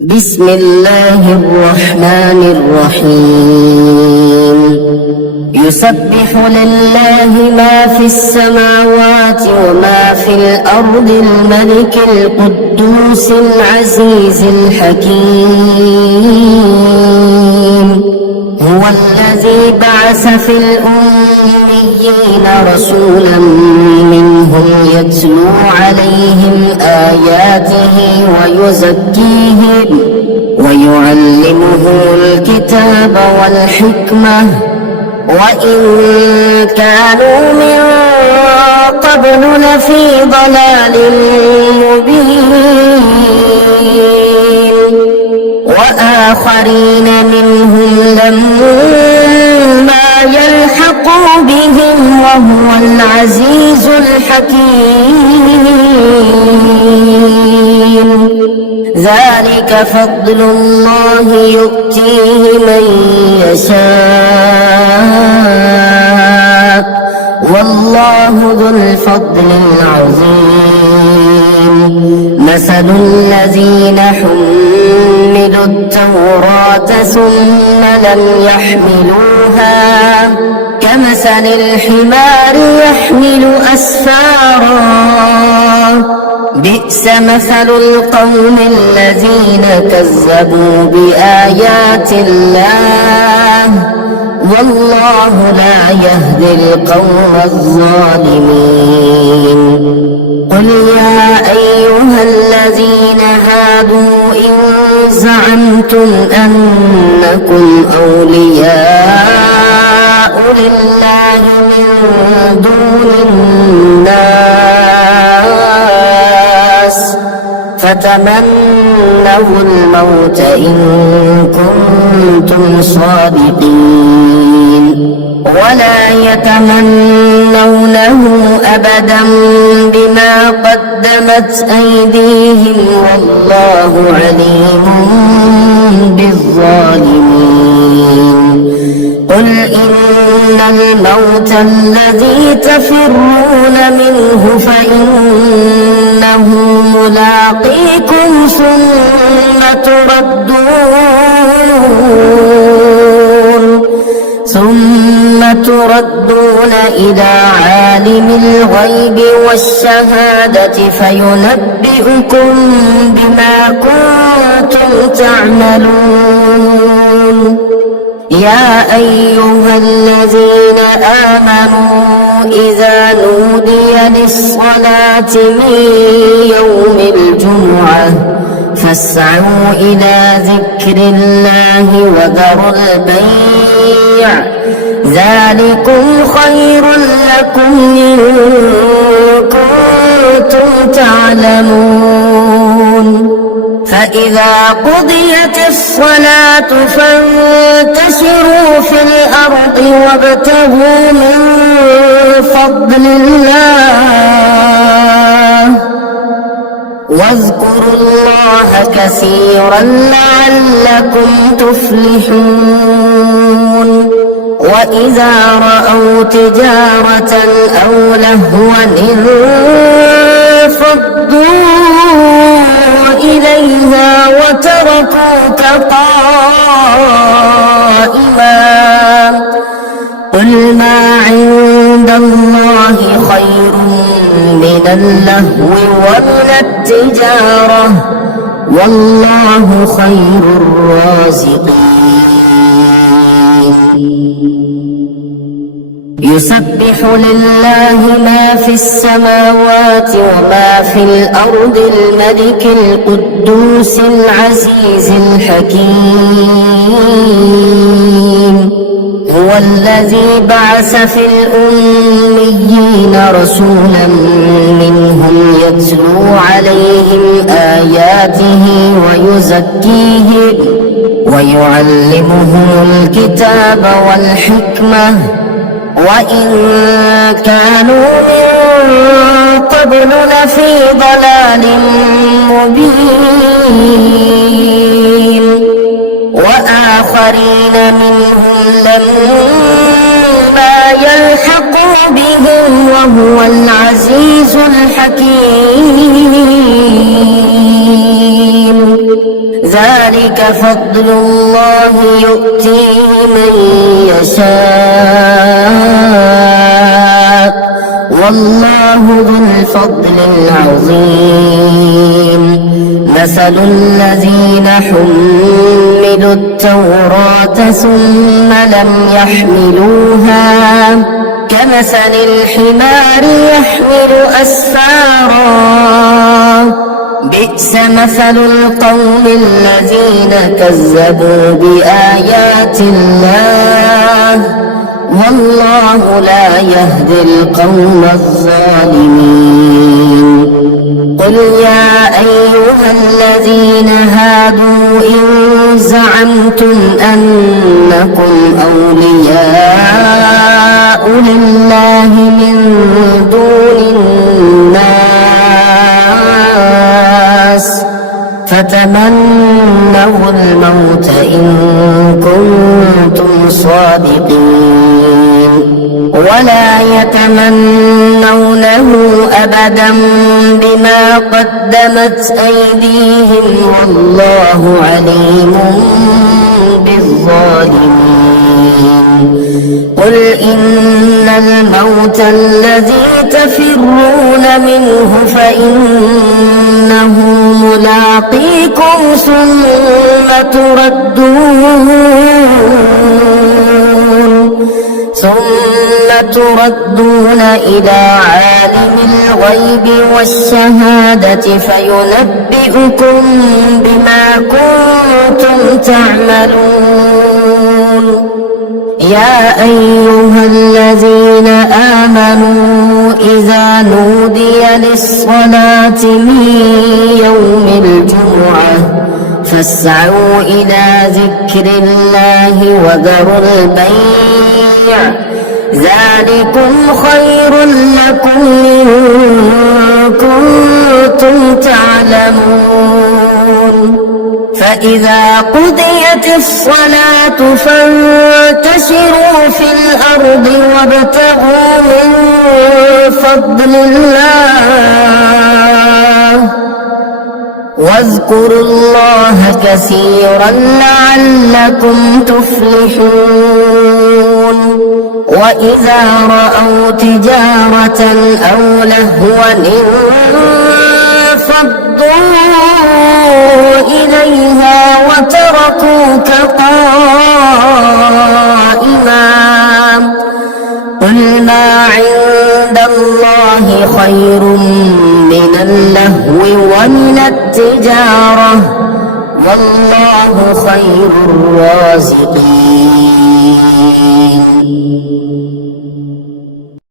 بسم الله الرحمن الرحيم. يسبح لله ما في السماوات وما في الأرض الملك القدوس العزيز الحكيم. هو الذي بعث في الأميين رسولا منهم يتلو عليهم آياته ويزكيهم ويعلمهم الكتاب والحكمة وإن كانوا من قبل لفي ضلال مبين وآخرين منهم لما يلحقوا بهم وهو العزيز الحكيم. ذلك فضل الله يؤتيه من يشاء والله ذو الفضل العظيم. مثل الذين حملوا التوراة ثم لم يحملوها كمثل الحمار يحمل أسفارا بئس مثل القوم الذين كذبوا بآيات الله والله لا يهدي القوم الظالمين. قل يا أيها الذين هادوا إن زعمتم أنكم أولياء لله من دون الناس فتمنوا الموت إن كنتم صادقين ولا يتمنونه أبدا بما قدمت أيديهم والله عليم بالظالمين. قل إن الموت الذي تفرون منه فإنه ملاقيكم ثم تردون إلى عالم الغيب والشهادة فينبئكم بما كنتم تعملون. يا أيها الذين آمنوا إذا نودي للصلاة من يوم الجمعة فاسعوا إلى ذكر الله وذروا البيع ذلكم خير لكم إن كنتم تعلمون. فإذا قضيت الصلاة فانتشروا في الأرض وابتغوا من فضل الله واذكروا الله كثيرا لعلكم تفلحون. وإذا رأوا تجارة أو لهوا انفضوا إليها وتركوك قائما قل ما عند الله خير من اللهو ومن التجارة والله خير الرازقين. يسبح لله ما في السماوات وما في الأرض الملك القدوس العزيز الحكيم. هو الذي بعث في الأميين رسولا منهم يتلو عليهم آياته ويزكيهم ويعلمهم الكتاب والحكمة وإن كانوا من قبل لفي ضلال مبين وآخرين منهم لما يلحقوا بهم وهو العزيز الحكيم. ذلك فضل الله يؤتيه من يشاء والله ذو الفضل العظيم مثل الذين حملوا التوراة ثم لم يحملوها كمثل الحمار يحمل أسفارا بئس مثل القوم الذين كذبوا بآيات الله والله لا يهدي القوم الظالمين قل يا أيها الذين هادوا إن زعمتم أنكم أولياء لله من دون الناس فتمنوا الموت إن كنتم صادقين ولا يتمنونه أبدا بما قدمت أيديهم والله عليم بالظالمين قل إن الموت الذي تفرون منه فإنه ملاقيكم ثم تردون إلى عالم الغيب والشهادة فينبئكم بما كنتم تعملون يا أيها الذين آمنوا إذا نودي للصلاة من يوم الجمعة فاسعوا إلى ذكر الله وذروا البيع ذلكم خير لكم إن كنتم تعلمون فإذا قضيت الصلاة فانتشروا في الأرض وابتغوا من فضل الله واذكروا الله كثيرا لعلكم تفلحون وإذا رأوا تجارة أو لهوا انفضوا إليها وتركوك قائما قل ما عند الله خير من اللهو ومن التجارة والله خير الرازقين